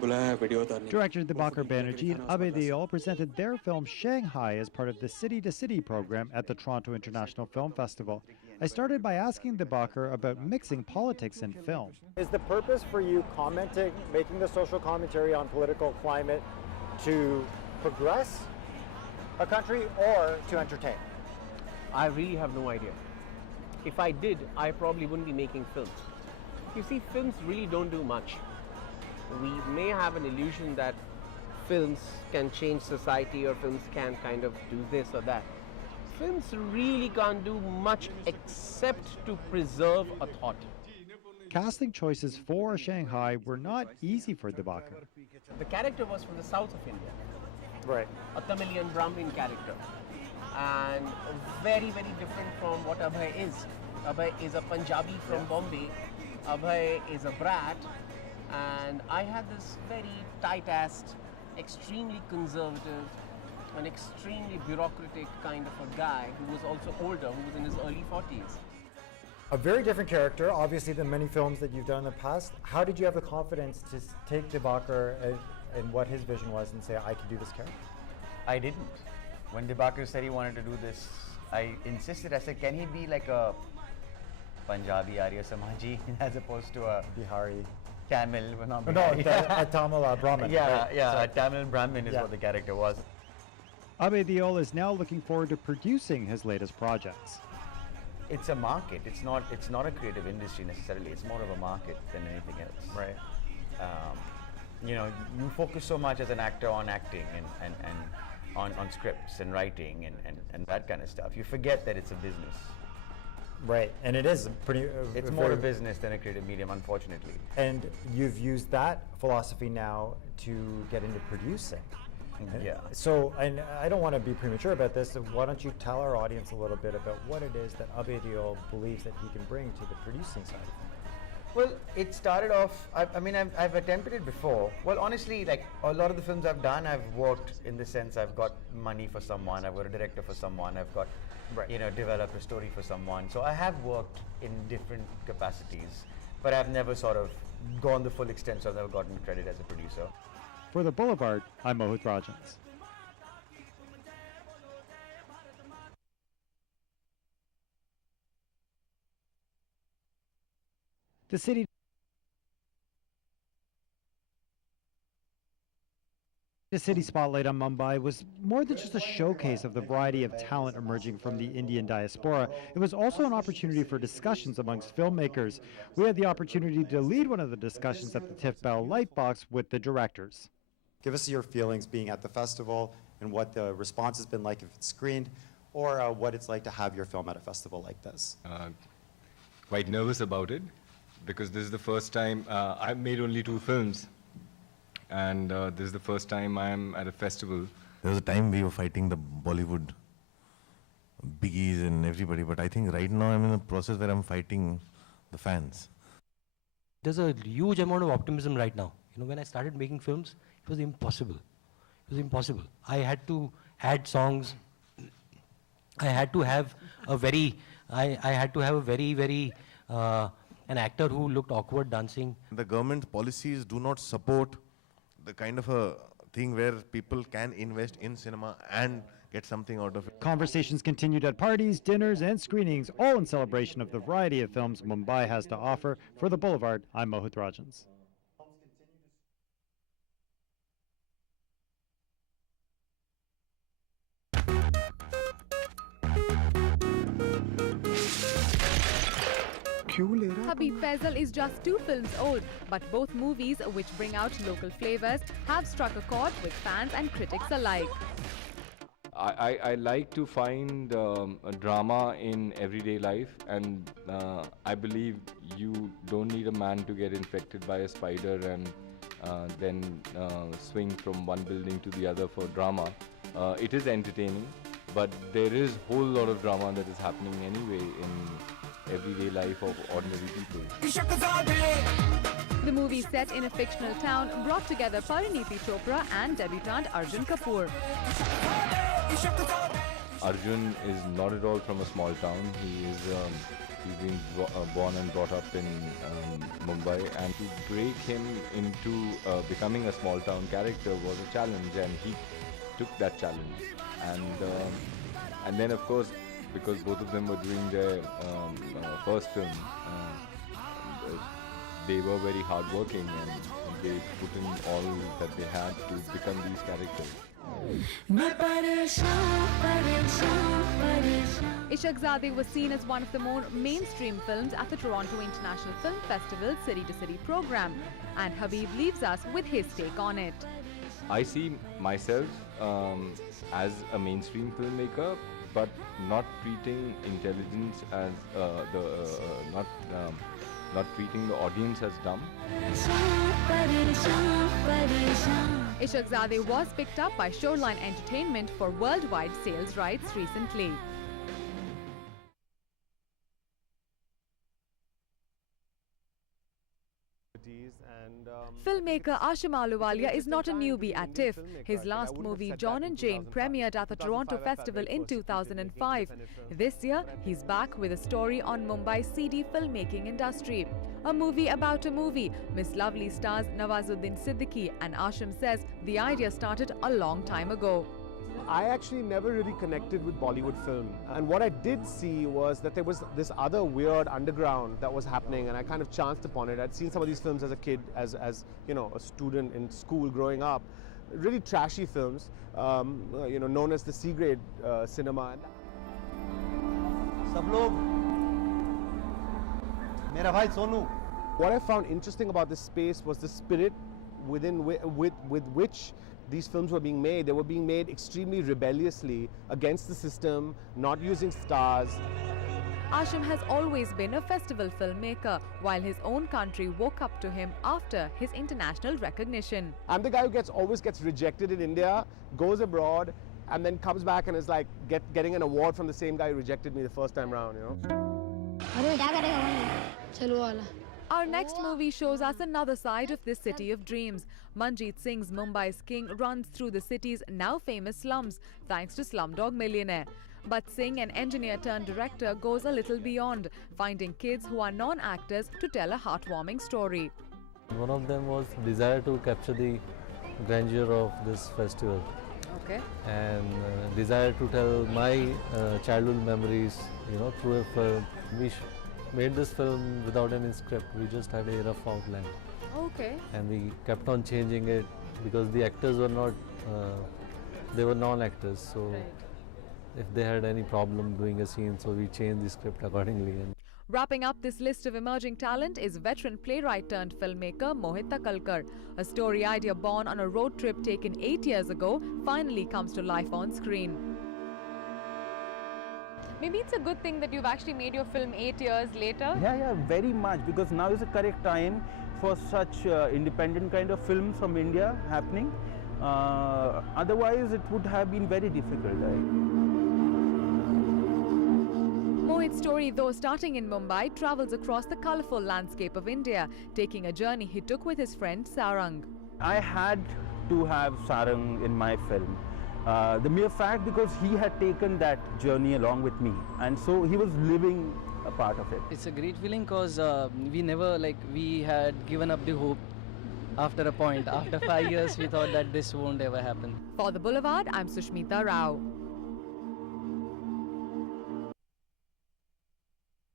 Director Dibakar Banerjee and Abhay Deol presented their film Shanghai as part of the City to City program at the Toronto International Film Festival. I started by asking Dibakar about mixing politics and film. Is the purpose for you commenting, making the social commentary on political climate to progress a country or to entertain? I really have no idea. If I did, I probably wouldn't be making films. You see, films really don't do much. We may have an illusion that films can change society or films can kind of do this or that. Films really can't do much except to preserve a thought. Casting choices for Shanghai were not easy for Dibakar. The character was from the south of India. Right. A Tamilian Brahmin character. And very, very different from what Abhay is. Abhay is a Punjabi from Bombay. Abhay is a brat. And I had this very tight-assed, extremely conservative, an extremely bureaucratic kind of a guy who was also older, who was in his early 40s. A very different character, obviously, than many films that you've done in the past. How did you have the confidence to take Dibakar and what his vision was and say, I can do this character? I didn't. When Dibakar said he wanted to do this, I insisted. I said, can he be like a Punjabi Arya Samaji as opposed to a Bihari. Tamil? Well, not No, Bihari. a Tamil Brahmin. Yeah, right? yeah, So, a Tamil Brahmin is what the character was. Abhay Deol is now looking forward to producing his latest projects. It's a market. It's not a creative industry necessarily. It's more of a market than anything else. Right. You know, you focus so much as an actor on acting and on scripts and writing and that kind of stuff. You forget that it's a business. Right, and it is pretty. It's more a business than a creative medium, unfortunately. And you've used that philosophy now to get into producing. Yeah. So, and I don't want to be premature about this, so why don't you tell our audience a little bit about what it is that Abhay Deol believes that he can bring to the producing side of things? Well, it started off, I mean, I've attempted it before. Well, honestly, like a lot of the films I've done, I've worked in the sense I've got money for someone, I've got a director for someone, I've got, you know, developed a story for someone. So I have worked in different capacities, but I've never sort of gone the full extent, so I've never gotten credit as a producer. For The Boulevard, I'm Mohit Rajans. The City Spotlight on Mumbai was more than just a showcase of the variety of talent emerging from the Indian diaspora. It was also an opportunity for discussions amongst filmmakers. We had the opportunity to lead one of the discussions at the Tiff Bell Lightbox with the directors. Give us your feelings being at the festival and what the response has been like if it's screened, or what it's like to have your film at a festival like this. Quite nervous about it, because this is the first time, I've made only 2 films, and this is the first time I'm at a festival. There was a time we were fighting the Bollywood biggies and everybody, but I think right now I'm in a process where I'm fighting the fans. There's a huge amount of optimism right now. You know, when I started making films, it was impossible. It was impossible. I had to add songs. I had to have a very, an actor who looked awkward dancing. The government policies do not support the kind of a thing where people can invest in cinema and get something out of it. Conversations continued at parties, dinners, and screenings, all in celebration of the variety of films Mumbai has to offer. For The Boulevard, I'm Mohit Rajans. Habib Faisal is just 2 films old, but both movies, which bring out local flavors, have struck a chord with fans and critics alike. I like to find a drama in everyday life, and I believe you don't need a man to get infected by a spider and then swing from one building to the other for drama. It is entertaining, but there is a whole lot of drama that is happening anyway in everyday life of ordinary people. The movie, set in a fictional town, brought together Pariniti Chopra and debutante Arjun Kapoor. Arjun is not at all from a small town. He is He's been born and brought up in Mumbai, and to break him into becoming a small town character was a challenge, and he took that challenge. And then of course, because both of them were doing their first film, they were very hardworking and they put in all that they had to become these characters. Ishaqzaade was seen as one of the more mainstream films at the Toronto International Film Festival's City to City program, and Habib leaves us with his take on it. I see myself as a mainstream filmmaker, but not treating intelligence as not treating the audience as dumb. Ishaqzaade was picked up by Shoreline Entertainment for worldwide sales rights recently. Filmmaker Ashim Ahluwalia is not a newbie at Tiff. His last movie, John and Jane, premiered at the Toronto Festival in 2005. This year, he's back with a story on Mumbai's seedy filmmaking industry. A movie about a movie. Miss Lovely stars Nawazuddin Siddiqui, and Ashim says the idea started a long time ago. I actually never really connected with Bollywood film, and what I did see was that there was this other weird underground that was happening, and I kind of chanced upon it. I'd seen some of these films as a kid, as you know, a student in school growing up, really trashy films, you know, known as the C-grade cinema. Sab log, mera bhai Sonu. What I found interesting about this space was the spirit with which these films were being made. They were being made extremely rebelliously against the system, not using stars. Ashim has always been a festival filmmaker, while his own country woke up to him after his international recognition. I'm the guy who always gets rejected in India, goes abroad, and then comes back and is like getting an award from the same guy who rejected me the first time round, you know. Our next movie shows us another side of this city of dreams. Manjeet Singh's Mumbai's King runs through the city's now famous slums, thanks to Slumdog Millionaire. But Singh, an engineer turned director, goes a little beyond, finding kids who are non-actors to tell a heartwarming story. One of them was desire to capture the grandeur of this festival. Okay. And desire to tell my childhood memories, you know, through a film. We made this film without any script. We just had a rough outline. Okay. And we kept on changing it because the actors were not, they were non-actors. So Right. if they had any problem doing a scene, so we changed the script accordingly. And Wrapping up this list of emerging talent is veteran playwright turned filmmaker Mohit Takalkar. A story idea born on a road trip taken 8 years ago finally comes to life on screen. Maybe it's a good thing that you've actually made your film 8 years later. Yeah, very much, because now is the correct time for such independent kind of films from India happening. Otherwise, it would have been very difficult. Right? Mohit's story, though starting in Mumbai, travels across the colourful landscape of India, taking a journey he took with his friend Sarang. I had to have Sarang in my film. The mere fact because he had taken that journey along with me, and so he was living a part of it. It's a great feeling because we had given up the hope after a point. After 5 years, we thought that this won't ever happen. For The Boulevard, I'm Sushmita Rao.